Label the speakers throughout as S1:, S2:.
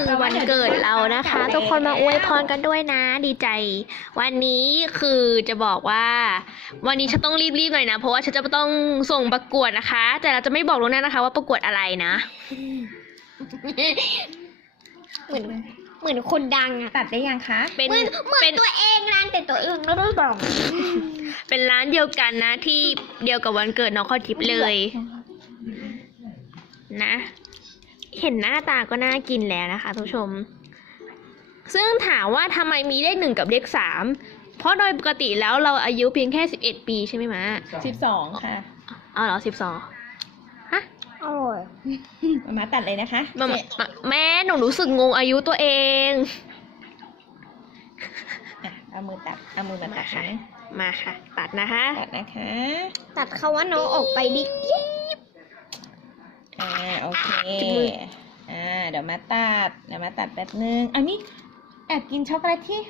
S1: คือวันเกิดเรานะคะทุกคนมาอวยพรกันด้วยนะ ดีใจวันนี้คือจะบอกว่าวันนี้ฉันต้องรีบๆหน่อยนะเพราะว่าฉันจะต้องส่งประกวดนะคะ แต่เราจะไม่บอกล่วงหน้านะคะว่าประกวดอะไรนะ
S2: เหมือนคนดังอะ
S3: ตัดได้ยังคะ
S2: เหมือนตัวเองร้านแต่ตัวเองไม่รู้บอก
S1: เป็นร้านเดียวกันนะที่เดียวกับวันเกิดน้องข้าวทิพย์เลยนะเห็นหน้าตาก็น่ากินแล้วนะคะทุกผู้ชมซึ่งถามว่าทำไมมีเลข1กับเลข3เพราะโดยปกติแล้วเราอายุเพียงแค่11ปีใช่ไหมมะ
S3: 12ค่ะ
S1: เอาเหรอ12ฮะ
S2: อร่อย
S3: มาตัดเลยนะคะ
S1: แม่หนูรู้สึกงงอายุตัวเอง
S3: เอามือตัดเอามือมาตัดค่ะ
S1: มาค่ะตัดนะคะ
S3: ตัดนะคะ
S2: ตัดเขาว่าน้องออกไปดิ
S3: โอเคเดี๋ยวมาตัดแป๊บนึงอันนี้แอบกินช็อกโกแลตที่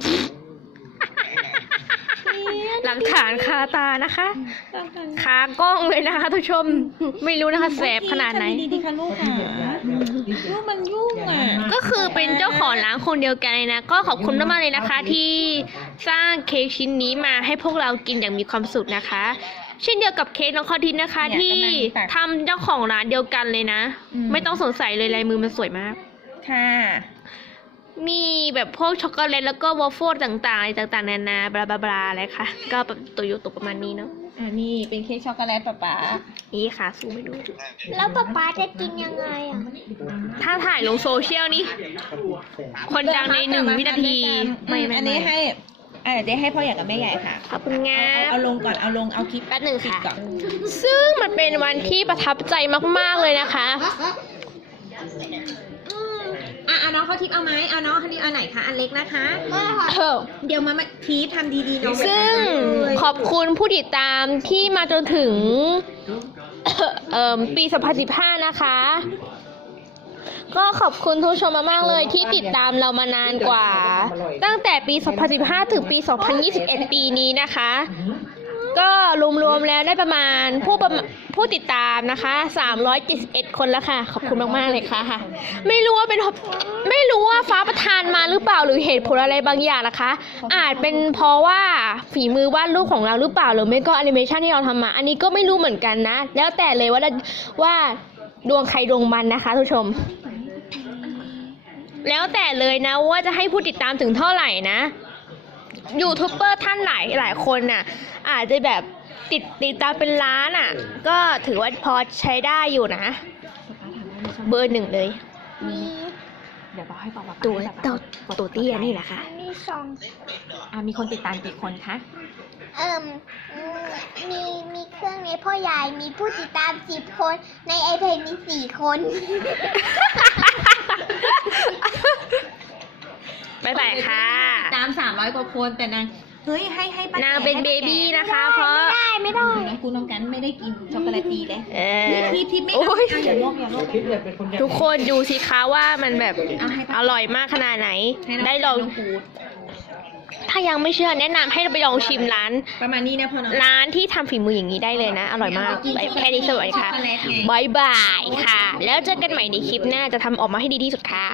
S1: หลักฐานคาตานะคะคากล้องเลยนะคะทุกชมไม่รู้นะคะแสบขนาดไหน
S3: ดีค่ะลูกค่ะลูกมันยุ่งอ่ะ
S1: ก็คือเป็นเจ้าของร้านคนเดียวกันเลยนะก็ขอบคุณมากๆเลยนะคะที่สร้างเค้กชิ้นนี้มาให้พวกเรากินอย่างมีความสุขนะคะเช่นเดียวกับเค้กน้องคอทินนะคะที่ทำเจ้าของร้านเดียวกันเลยนะไม่ต้องสงสัยเลยลายมือมันสวยมาก
S3: ค่ะ
S1: มีแบบพวกช็อกโกแลตแล้วก็วอฟเฟิลต่างๆอะไรต่างๆนานาบลาบลาบลาอะไรค่ะก็แบบตัวอยู่ตกประมาณนี้เนาะ
S3: นี่เป็นเค้กช็อกโกแลตป๊า
S1: นี่ค่ะซูมไม่ดู
S2: แล้วป๊าจะกินยังไงอ่ะ
S1: ถ้าถ่ายลงโซเชียลนี่คนดังใน1 วินาทีไม่
S3: อันนี้ให้เดี๋ยวจะให้พ่อใหญ่กับแม่ใหญ่ค่ะ
S1: ขอบคุณงา
S3: เอาลงก่อนเอาคลิป
S1: แป๊บหนึ่ง
S3: ปิด
S1: ค่ะ
S3: ก่อน
S1: ซึ่งมันเป็นวันที่ประทับใจมากๆเลยนะคะ
S3: น้องเขาทิปเอาไหมเอาน้องเขาทิปเอาไหนคะอันเล็กนะคะ เดี๋ยวมาทีทำดีๆน้อง
S1: ซึ่งขอบคุณผู้ติดตามที่มาจนถึง ปี 2015 นะคะ ก็ขอบคุณทุกชมมากๆเลยที่ติดตามเรามานานกว่า ตั้งแต่ปี 2015 ถึงปี 2021 ปีนี้นะคะ ก็รวมๆแล้วได้ประมาณผู้ติดตามนะคะ371 คนแล้วค่ะขอบคุณมากๆเลยค่ะไม่รู้ว่าฟ้าประทานมาหรือเปล่าหรือเหตุผลอะไรบางอย่างนะคะอาจเป็นเพราะว่าฝีมือวาดรูปของเราหรือเปล่าหรือไม่ก็แอนิเมชันที่เราทำมาอันนี้ก็ไม่รู้เหมือนกันนะแล้วแต่เลยว่าดวงใครดวงมันนะคะทุกชมแล้วแต่เลยนะว่าจะให้ผู้ติดตามถึงเท่าไหร่นะยูทูบเบอร์ท่านหลายคนน่ะอาจจะแบบติดตามเป็นล้านอ่ะก็ถือว่าพอใช้ได้อยู่นะเบอร์ 1เลย
S2: มี
S3: เดี๋ยวบอกให้บอกว่า
S1: ตัวเตี้ยนี่แหละค่ะ
S2: มีสอง
S3: มีคนติดตามกี่คนคะ
S2: มีเครื่องในพ่อใหญ่มีผู้ติดตาม10 คนในไอเพนมี4 คน
S1: บ๊ายบายค่ะ
S3: ตาม300 กว่าคนแต่นางเฮ้ยให้ป้
S1: นางเป็นเบบี้นะคะเพราะ
S2: ไม่ได้
S3: นะคุณน้องกันไม่ได้กินช็อกโกแลตดีเลย ทิปไม่
S1: โอ้ย
S3: อย่าลบ
S1: ทุกคนดูสิคะว่ามันแบบอร่อยมากขนาดไหนได้ลองถ้ายังไม่เชื่อแนะนำให้ไปลองชิม
S3: ประมาณนี้นะพ่อน้อง
S1: ร้านที่ทำฝีมืออย่างนี้ได้เลยนะอร่อยมากแค่นี้สวัสดีค่ะบ๊ายบายค่ะแล้วเจอกันใหม่ในคลิปหน้าจะทำออกมาให้ดีที่สุดค่ะ